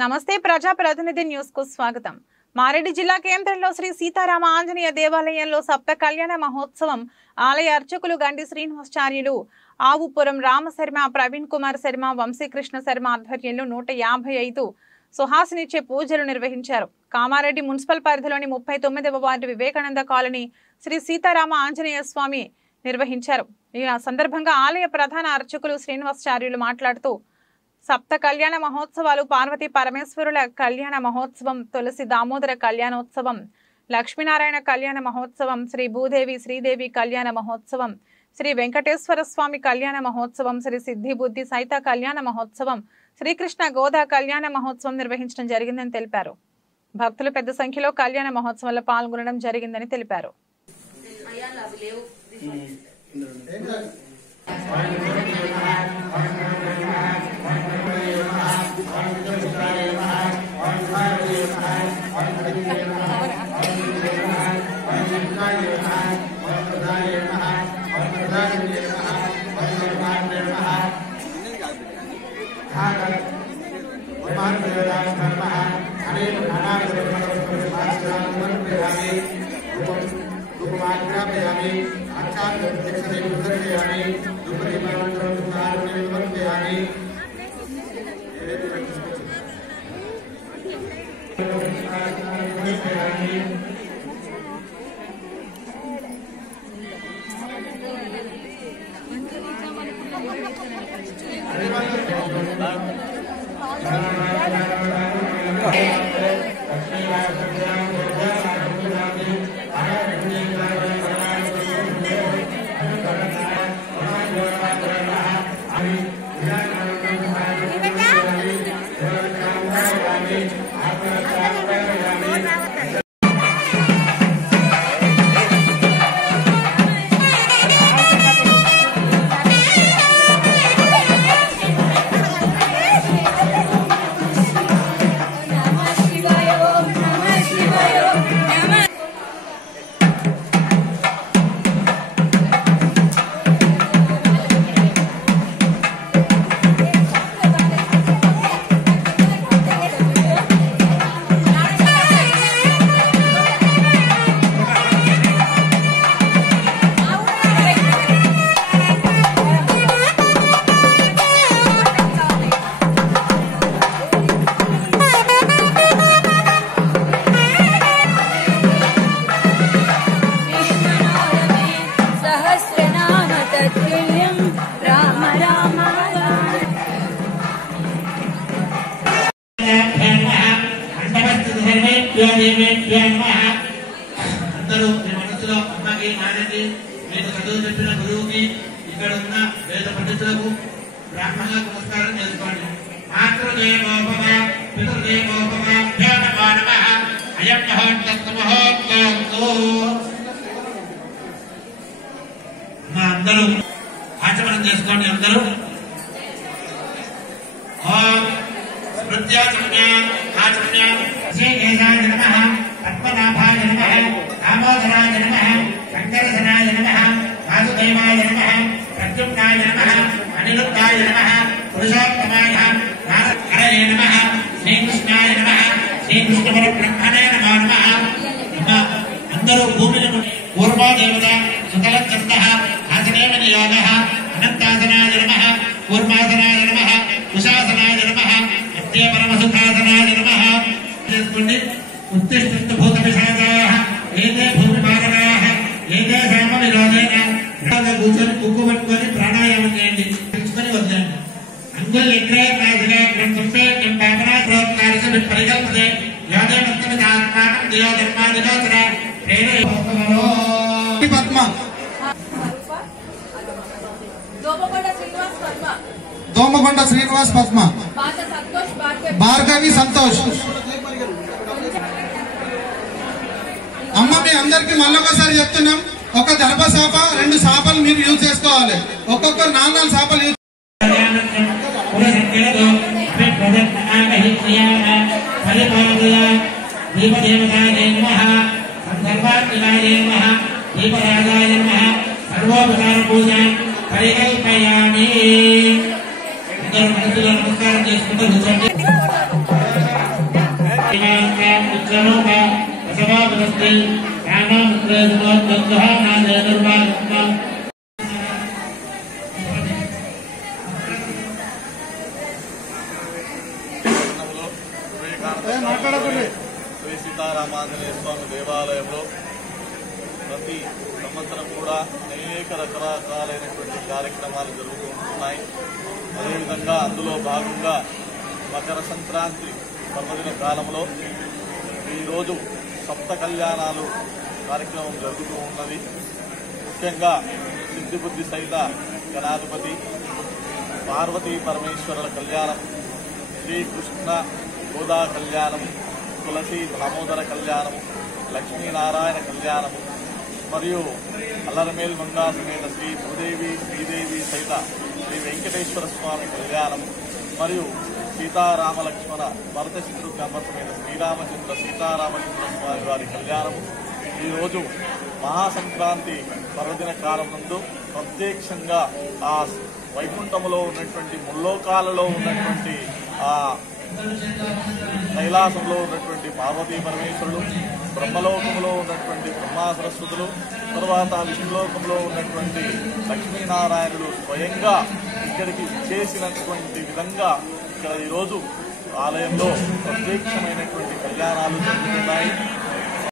నమస్తే ప్రజా ప్రతినిధి న్యూస్ కు స్వాగతం. మారేడి జిల్లా కేంద్రంలో శ్రీ సీతారామ ఆంజనేయ దేవాలయంలో సప్త కళ్యాణ మహోత్సవం ఆలయ అర్చకులు గండి శ్రీనివాసాచార్యులు, ఆవుపురం రామశర్మ, ప్రవీణ్ కుమార్ శర్మ, వంశీకృష్ణ శర్మ ఆధ్వర్యంలో 155 సుహాసినిచ్చే పూజలు నిర్వహించారు. కామారెడ్డి మున్సిపల్ పరిధిలోని 39వ వార్డు వివేకానంద కాలనీ శ్రీ సీతారామ ఆంజనేయ స్వామి నిర్వహించారు. ఈ సందర్భంగా ఆలయ ప్రధాన అర్చకులు శ్రీనివాసాచార్యులు మాట్లాడుతూ సప్త కళ్యాణ మహోత్సవాలు పార్వతీ పరమేశ్వరుల కళ్యాణ మహోత్సవం, తులసి దామోదర కళ్యాణోత్సవం, లక్ష్మీనారాయణ కళ్యాణ మహోత్సవం, శ్రీ భూదేవి శ్రీదేవి కళ్యాణ మహోత్సవం, శ్రీ వెంకటేశ్వర స్వామి కళ్యాణ మహోత్సవం, శ్రీ సిద్ధి బుద్ధి సైత కళ్యాణ మహోత్సవం, శ్రీకృష్ణ గోదా కళ్యాణ మహోత్సవం నిర్వహించడం జరిగిందని తెలిపారు. భక్తులు పెద్ద సంఖ్యలో కళ్యాణ మహోత్సవంలో పాల్గొనడం జరిగిందని తెలిపారు. అందరూ మీ మనసులో అమ్మకి నాన్నకి మీకు చదువు చెప్పిన గురువుకి ఇక్కడ ఉన్న వేద పండితులకు బ్రాహ్మణులకు నమస్కారం చేసుకోండి. మాతృదేవోభవ పితృదేవోభవ నమో నమః. అయం మహోత్సవో అందరూ ఆచమనం చేసుకోండి. అందరూ ఓం స్మృత్యాచమన్యాం శ్రీ కేశాయ నమః, పద్మనాభాయ నమః, దామోదరాయ నమః, శంకరసనాయ నమః, వాసుదేవాయ నమః, ప్రద్యుమ్నాయ నమః, అనిరుద్ధాయ నమః, పురుషోత్తమాయ నారదహరయే నమః, శ్రీకృష్ణాయ నమః, శ్రీకృష్ణ పరబ్రహ్మణే నమో నమః. అందరూ భూమిని కూర్మోదేవత సుతలచంద ఆసనేవ నియోగః, అనంతాసనాయ నమః, కూర్మాసనాయ నమః, కుశాసనాయ నమః, పరమసుఖాసనాయ నమః చేసుకోండి. ఉత్తిష్ఠంతు భూతపిశాచాః ఏతే భూమిపాలనాః ఏతే శామ విరోధేన కూర్చొని కుక్కు పట్టుకొని ప్రాణాయామం చేయండి. తెలుసుకొని వద్దండి. అంగుల్ ఎగ్రేజ్ఞాధిగా గ్రంథంపే పాపనా ప్రోత్కారిక పరికల్పతే యోగేమత్తమిదాత్మానం దియో ధర్మాదిగోచర పద్మ దోమకొండ శ్రీనివాస్ పద్మ భార్గవి సంతోష్. అమ్మ మీ అందరికి మళ్ళొకసారి చెప్తున్నాం, ఒక దర్భ సాప 2 సాపలు మీరు యూజ్ చేసుకోవాలి. ఒక్కొక్కరు 4 సాపలు యూజ్ సర్వోపచార పూజ పరికల్పయామి. అందరూ మనసులో నమస్కారం చేసుకుంటూ కూర్చోండి. శ్రీ సీతారామాంజనేయ స్వామి దేవాలయంలో ప్రతి సంవత్సరం కూడా అనేక రకరకాలైనటువంటి కార్యక్రమాలు జరుగుతూ ఉంటున్నాయి. అదేవిధంగా అందులో భాగంగా మకర సంక్రాంతి పర్వదిన కాలంలో ఈరోజు సప్త కళ్యాణాలు కార్యక్రమం జరుగుతూ ఉన్నది. ముఖ్యంగా సిద్ధిబుద్ధి సహిత గణాధిపతి పార్వతీ పరమేశ్వరుల కళ్యాణం, శ్రీకృష్ణ గోదా కళ్యాణం, తులసి దామోదర కళ్యాణము, లక్ష్మీనారాయణ కళ్యాణము మరియు అల్లరమేల్ మంగా సమేత శ్రీ భూదేవి శ్రీదేవి సహిత శ్రీ వెంకటేశ్వర స్వామి కళ్యాణము మరియు సీతారామ లక్ష్మణ భరత శత్రుఘ్న సమేత శ్రీరామచంద్ర సీతారామచంద్ర స్వామి వారి కళ్యాణము ఈరోజు మహాసంక్రాంతి పర్వదిన కాలం నందు ప్రత్యక్షంగా ఆ వైకుంఠములో ఉన్నటువంటి ముల్లోకాలలో ఉన్నటువంటి ఆ కైలాసంలో ఉన్నటువంటి పార్వతీ పరమేశ్వరుడు, బ్రహ్మలోకంలో ఉన్నటువంటి బ్రహ్మా సరస్వతులు, తరువాత విష్ణులోకంలో ఉన్నటువంటి లక్ష్మీనారాయణుడు స్వయంగా ఇక్కడికి చేసినటువంటి విధంగా ఇక్కడ ఈరోజు ఆలయంలో ప్రత్యేకమైనటువంటి కళ్యాణాలు జరుగుతున్నాయి.